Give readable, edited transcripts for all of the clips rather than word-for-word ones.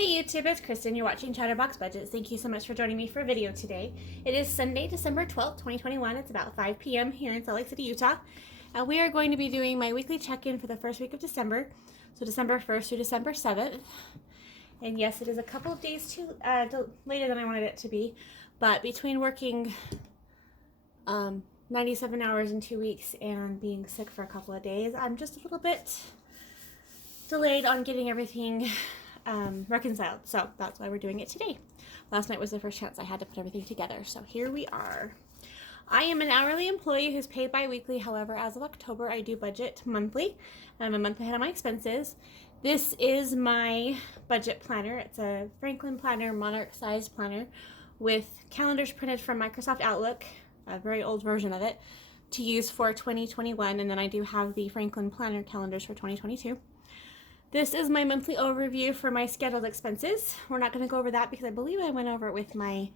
Hey YouTube, it's Kristen. You're watching Chatterbox Budgets. Thank you so much for joining me for a video today. It is Sunday, December 12th, 2021. It's about 5 p.m. here in Salt Lake City, Utah. We are going to be doing my weekly check-in for the first week of December. So December 1st through December 7th. And yes, it is a couple of days too later than I wanted it to be. But between working 97 hours in 2 weeks and being sick for a couple of days, I'm just a little bit delayed on getting everything reconciled. So that's why we're doing it today. Last night was the first chance I had to put everything together. So here we are. I am an hourly employee who's paid bi-weekly. However, as of October, I do budget monthly. I'm a month ahead of my expenses. This is my budget planner. It's a Franklin Planner, Monarch size planner with calendars printed from Microsoft Outlook, a very old version of it, to use for 2021. And then I do have the Franklin Planner calendars for 2022. This is my monthly overview for my scheduled expenses. We're not going to go over that because I believe I went over it with my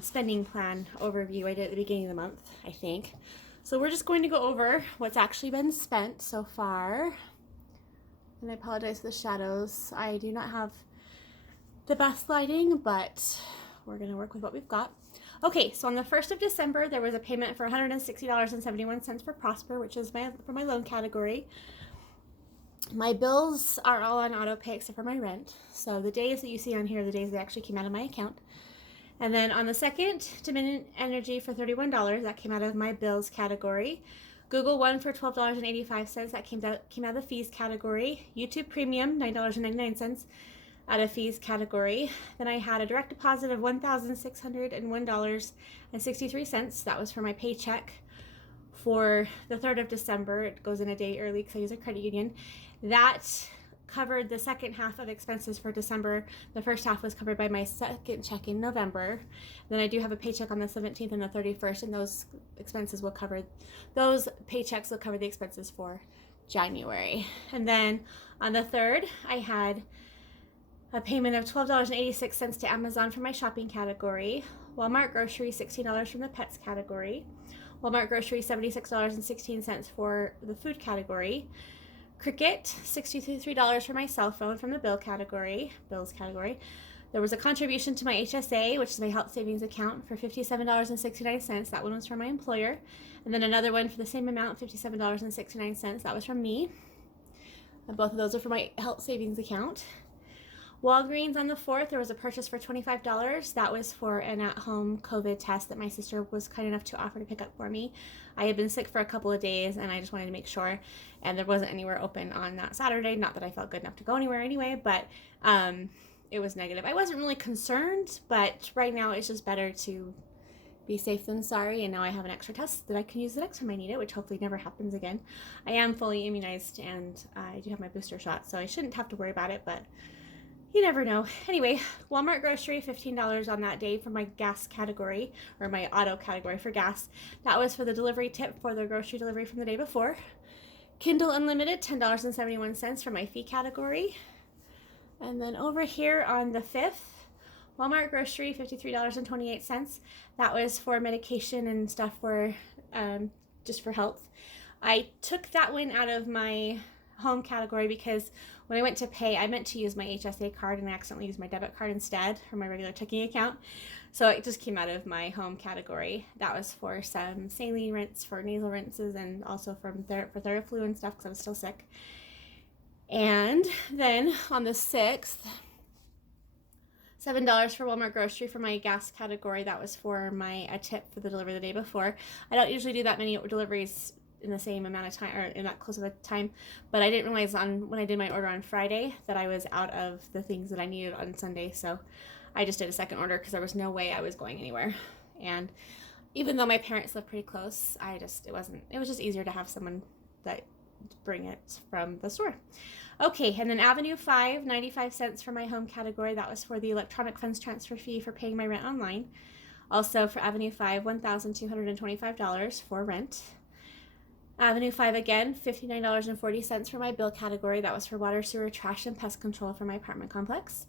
spending plan overview I did at the beginning of the month, I think. So we're just going to go over what's actually been spent so far. And I apologize for the shadows. I do not have the best lighting, but we're going to work with what we've got. Okay, so on the 1st of December, there was a payment for $160.71 for Prosper, which is for my loan category. My bills are all on auto pay except for my rent. So the days that you see on here are the days that actually came out of my account. And then on the 2nd, Dominion Energy for $31, that came out of my bills category. Google One for $12.85, that came out of the fees category. YouTube Premium, $9.99 out of fees category. Then I had a direct deposit of $1,601.63. That was for my paycheck for the 3rd of December. It goes in a day early because I use a credit union. That covered the second half of expenses for December. The first half was covered by my second check in November. Then I do have a paycheck on the 17th and the 31st, and those paychecks will cover the expenses for January. And then on the 3rd, I had a payment of $12.86 to Amazon for my shopping category. Walmart grocery, $16 from the pets category. Walmart grocery, $76.16 for the food category. Cricket, $63 for my cell phone from the bills category. There was a contribution to my HSA, which is my health savings account, for $57.69. That one was from my employer. And then another one for the same amount, $57.69. That was from me. And both of those are for my health savings account. Walgreens on the 4th, there was a purchase for $25. That was for an at-home COVID test that my sister was kind enough to offer to pick up for me. I had been sick for a couple of days and I just wanted to make sure, and there wasn't anywhere open on that Saturday. Not that I felt good enough to go anywhere anyway, but it was negative. I wasn't really concerned, but right now it's just better to be safe than sorry, and now I have an extra test that I can use the next time I need it, which hopefully never happens again. I am fully immunized and I do have my booster shot, so I shouldn't have to worry about it, but you never know. Anyway, Walmart grocery, $15 on that day for my gas category, or my auto category for gas. That was for the delivery tip for the grocery delivery from the day before. Kindle Unlimited, $10.71 for my fee category. And then over here on the 5th, Walmart grocery, $53.28. That was for medication and stuff for just for health. I took that one out of my home category because when I went to pay, I meant to use my HSA card and I accidentally used my debit card instead for my regular checking account. So it just came out of my home category. That was for some saline rinse for nasal rinses and also for Theraflu and stuff because I was still sick. And then on the 6th, $7 for Walmart grocery for my gas category. That was for a tip for the delivery the day before. I don't usually do that many deliveries in the same amount of time, or in that close of a time, but I didn't realize when I did my order on Friday that I was out of the things that I needed on Sunday, so I just did a second order because there was no way I was going anywhere. And even though my parents live pretty close, it was just easier to have someone that bring it from the store. Okay, and then Avenue 5, 95 cents for my home category. That was for the electronic funds transfer fee for paying my rent online. Also for Avenue 5, $1,225 for rent. Avenue 5 again, $59.40 for my bill category. That was for water, sewer, trash, and pest control for my apartment complex.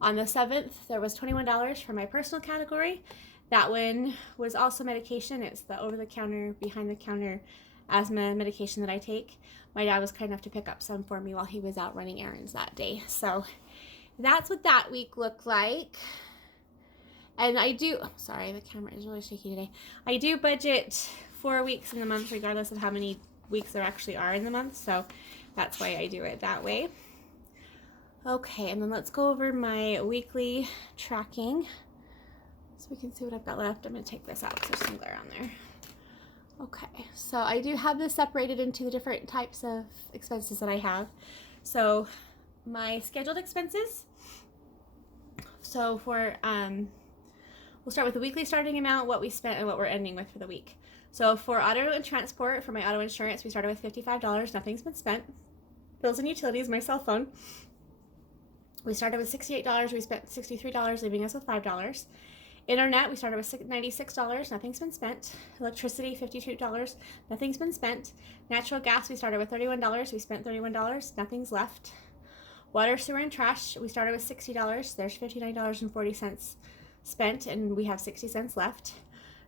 On the 7th, there was $21 for my personal category. That one was also medication. It's the over-the-counter, behind-the-counter asthma medication that I take. My dad was kind enough to pick up some for me while he was out running errands that day. So that's what that week looked like. And I do, sorry, the camera is really shaky today. I do budget 4 weeks in the month, regardless of how many weeks there actually are in the month. So that's why I do it that way. Okay, and then let's go over my weekly tracking so we can see what I've got left. I'm going to take this out because there's some glare on there. Okay, so I do have this separated into the different types of expenses that I have. So my scheduled expenses. So for, we'll start with the weekly starting amount, what we spent, and what we're ending with for the week. So for auto and transport, for my auto insurance, we started with $55. Nothing's been spent. Bills and utilities, my cell phone. We started with $68. We spent $63, leaving us with $5. Internet, we started with $96. Nothing's been spent. Electricity, $52. Nothing's been spent. Natural gas, we started with $31. We spent $31. Nothing's left. Water, sewer, and trash, we started with $60. There's $59.40 spent, and we have 60 cents left.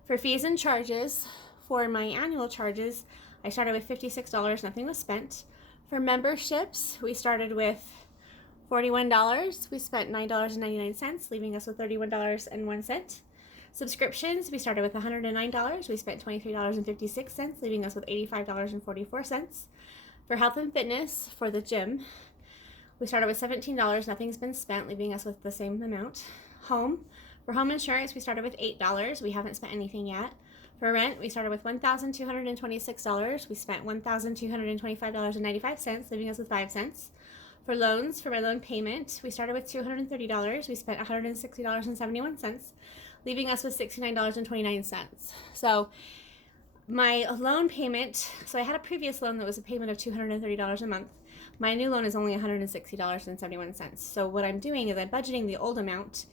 For fees and charges, for my annual charges, I started with $56. Nothing was spent. For memberships, we started with $41. We spent $9.99, leaving us with $31.01. Subscriptions, we started with $109. We spent $23.56, leaving us with $85.44. For health and fitness, for the gym, we started with $17. Nothing's been spent, leaving us with the same amount. For home insurance, we started with $8. We haven't spent anything yet. For rent, we started with $1,226. We spent $1,225.95, leaving us with 5 cents. For loans, for my loan payment, we started with $230. We spent $160.71, leaving us with $69.29. So my loan payment, so I had a previous loan that was a payment of $230 a month. My new loan is only $160.71. So what I'm doing is I'm budgeting the old amount,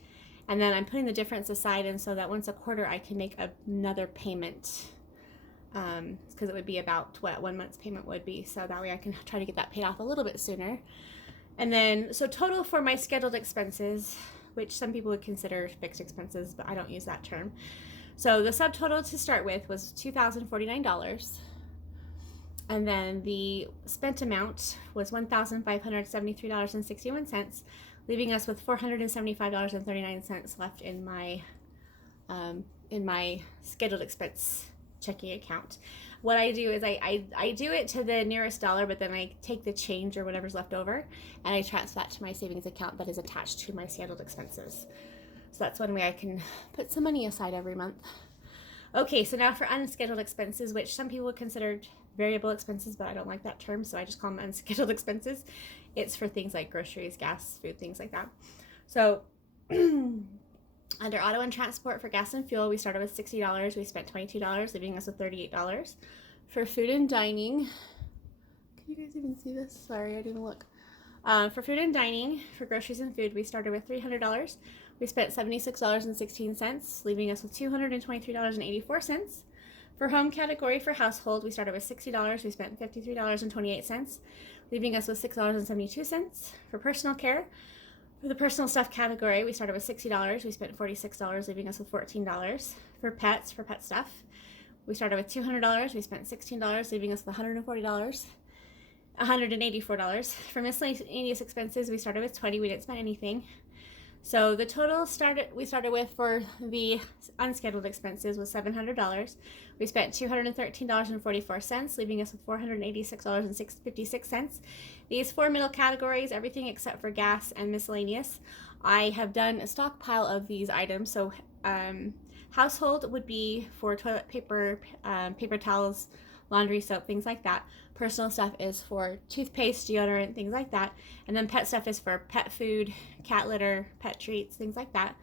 and then I'm putting the difference aside, and so that once a quarter I can make another payment, because it would be about what 1 month's payment would be. So that way I can try to get that paid off a little bit sooner. And then, so total for my scheduled expenses, which some people would consider fixed expenses, but I don't use that term. So the subtotal to start with was $2,049. And then the spent amount was $1,573.61, leaving us with $475.39 left in my scheduled expense checking account. What I do is I do it to the nearest dollar, but then I take the change or whatever's left over and I transfer that to my savings account that is attached to my scheduled expenses. So that's one way I can put some money aside every month. Okay, so now for unscheduled expenses, which some people would consider variable expenses, but I don't like that term, so I just call them unscheduled expenses. It's for things like groceries, gas, food, things like that. So under auto and transport, for gas and fuel, we started with $60. We spent $22, leaving us with $38. For food and dining, can you guys even see this? Sorry, I didn't look. For food and dining, for groceries and food, we started with $300. We spent $76.16, leaving us with $223.84. For home category, for household, we started with $60. We spent $53.28, leaving us with $6.72. For personal care, for the personal stuff category, we started with $60. We spent $46, leaving us with $14. For pets, for pet stuff, we started with $200. We spent $16, leaving us with $184. For miscellaneous expenses, we started with $20. We didn't spend anything. So the total we started with for the unscheduled expenses was $700. We spent $213.44, leaving us with $486.56. These four middle categories, everything except for gas and miscellaneous, I have done a stockpile of these items. So household would be for toilet paper, paper towels, laundry soap, things like that. Personal stuff is for toothpaste, deodorant, things like that. And then pet stuff is for pet food, cat litter, pet treats, things like that.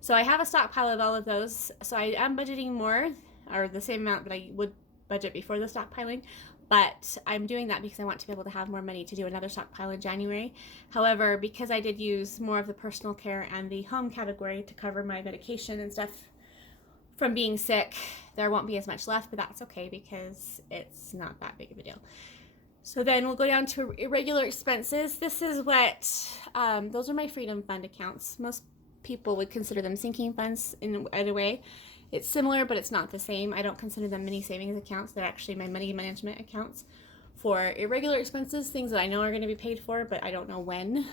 So I have a stockpile of all of those. So I am budgeting more, or the same amount that I would budget before the stockpiling. But I'm doing that because I want to be able to have more money to do another stockpile in January. However, because I did use more of the personal care and the home category to cover my medication and stuff from being sick, there won't be as much left, but that's okay because it's not that big of a deal. So then we'll go down to irregular expenses. This is what, those are my Freedom Fund accounts. Most people would consider them sinking funds in a way. It's similar, but it's not the same. I don't consider them mini savings accounts. They're actually my money management accounts for irregular expenses, things that I know are going to be paid for, but I don't know when.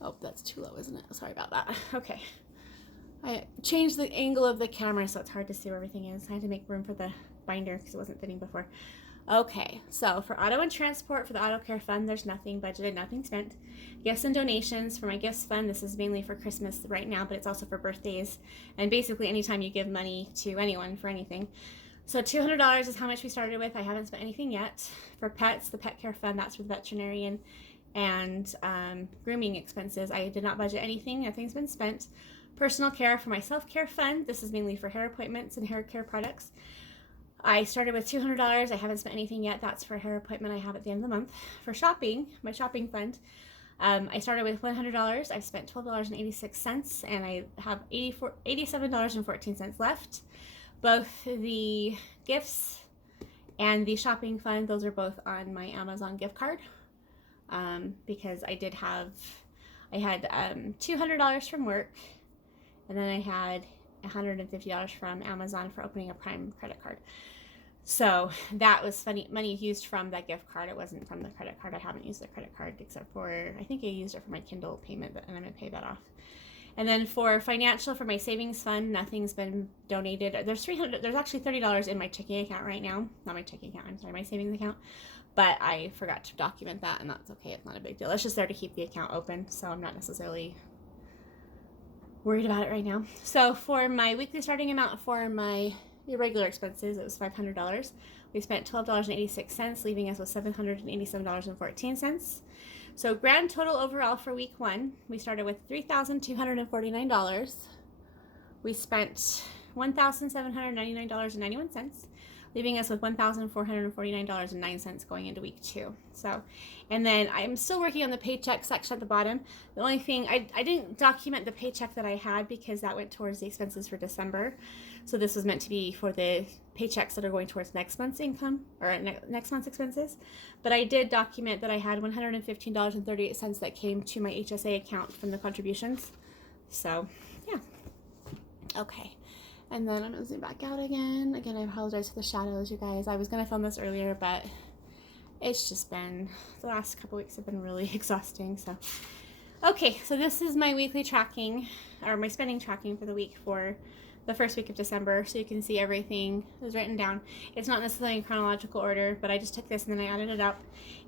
Oh, that's too low, isn't it? Sorry about that. Okay. I changed the angle of the camera so it's hard to see where everything is. I had to make room for the binder because it wasn't fitting before. Okay, so for auto and transport for the auto care fund, there's nothing budgeted, nothing spent. Gifts and donations for my gifts fund, this is mainly for Christmas right now, but it's also for birthdays and basically anytime you give money to anyone for anything. So $200 is how much we started with. I haven't spent anything yet. For pets, the pet care fund, that's for the veterinarian and grooming expenses. I did not budget anything, nothing's been spent. Personal care for my self-care fund, this is mainly for hair appointments and hair care products. I started with $200. I haven't spent anything yet. That's for a hair appointment I have at the end of the month. For shopping, my shopping fund, I started with $100. I've spent $12.86 and I have $87.14 left. Both the gifts and the shopping fund, those are both on my Amazon gift card because I had $200 from work and then I had $150 from Amazon for opening a Prime credit card. So that was money used from that gift card. It wasn't from the credit card. I haven't used the credit card except for, I think I used it for my Kindle payment, and I'm going to pay that off. And then for financial, for my savings fund, nothing's been donated. There's actually $30 in my checking account right now. Not my checking account, I'm sorry, my savings account. But I forgot to document that, and that's okay. It's not a big deal. It's just there to keep the account open, so I'm not necessarily worried about it right now. So for my weekly starting amount for my irregular expenses, it was $500. We spent $12.86, leaving us with $787.14. So grand total overall for week 1, we started with $3,249. We spent $1,799.91, leaving us with $1,449.09 going into week 2. So, and then I'm still working on the paycheck section at the bottom. The only thing, I didn't document the paycheck that I had because that went towards the expenses for December. So this was meant to be for the paychecks that are going towards next month's income or next month's expenses. But I did document that I had $115.38 that came to my HSA account from the contributions. So, yeah. Okay. And then I'm going to zoom back out again. Again, I apologize for the shadows, you guys. I was going to film this earlier, but it's just been, the last couple weeks have been really exhausting. So, okay, so this is my weekly tracking, or my spending tracking for the week for the first week of December. So you can see everything is written down. It's not necessarily in chronological order, but I just took this and then I added it up.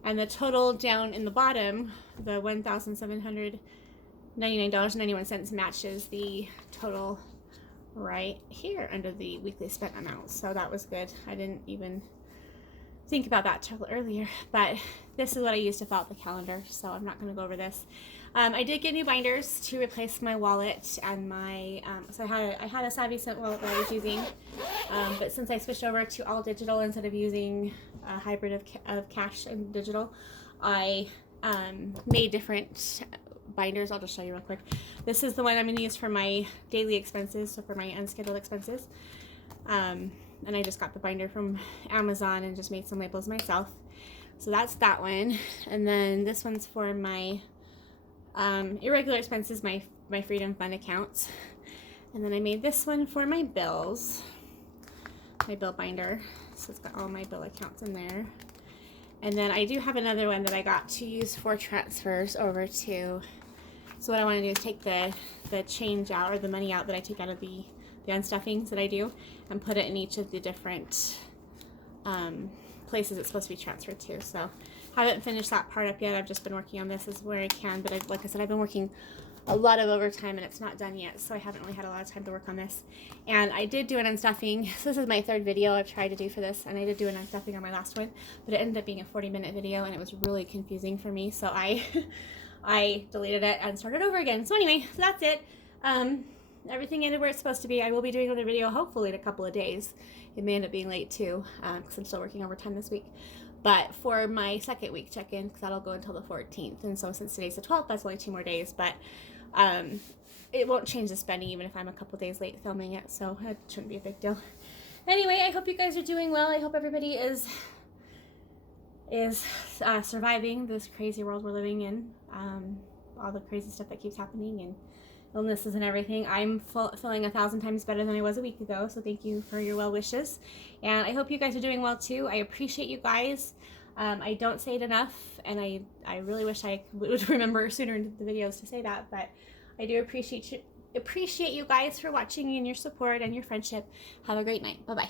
And the total down in the bottom, the $1,799.91 matches the total right here under the weekly spent amount. So that was good. I didn't even think about that till earlier, but this is what I use to fill out the calendar, so I'm not going to go over this. I did get new binders to replace my wallet and my so I had a Savvycents Wallet that I was using, but since I switched over to all digital instead of using a hybrid of cash and digital, I made different binders. I'll just show you real quick. This is the one I'm going to use for my daily expenses, so for my unscheduled expenses. And I just got the binder from Amazon and just made some labels myself. So that's that one. And then this one's for my irregular expenses, my Freedom Fund accounts. And then I made this one for my bills, my bill binder. So it's got all my bill accounts in there. And then I do have another one that I got to use for transfers over to. So what I want to do is take the change out, or the money out that I take out of the unstuffings that I do, and put it in each of the different places it's supposed to be transferred to. So I haven't finished that part up yet. I've just been working on this as where I can, but like I said, I've been working a lot of overtime and it's not done yet, so I haven't really had a lot of time to work on this. And I did do an unstuffing. So this is my 3rd video I've tried to do for this, and I did do an unstuffing on my last one, but it ended up being a 40-minute video and it was really confusing for me, so I deleted it and started over again. So anyway, so that's it. Everything ended where it's supposed to be. I will be doing another video hopefully in a couple of days. It may end up being late too, because I'm still working overtime this week. But for my 2nd week check-in, because that'll go until the 14th, and so since today's the 12th, that's only 2 more days. But it won't change the spending even if I'm a couple days late filming it, so it shouldn't be a big deal. Anyway, I hope you guys are doing well. I hope everybody is surviving this crazy world we're living in. All the crazy stuff that keeps happening and illnesses and everything. I'm feeling 1,000 times better than I was a week ago, so thank you for your well wishes. And I hope you guys are doing well too. I appreciate you guys. I don't say it enough, and I really wish I would remember sooner in the videos to say that, but I do appreciate you guys for watching and your support and your friendship. Have a great night. Bye-bye.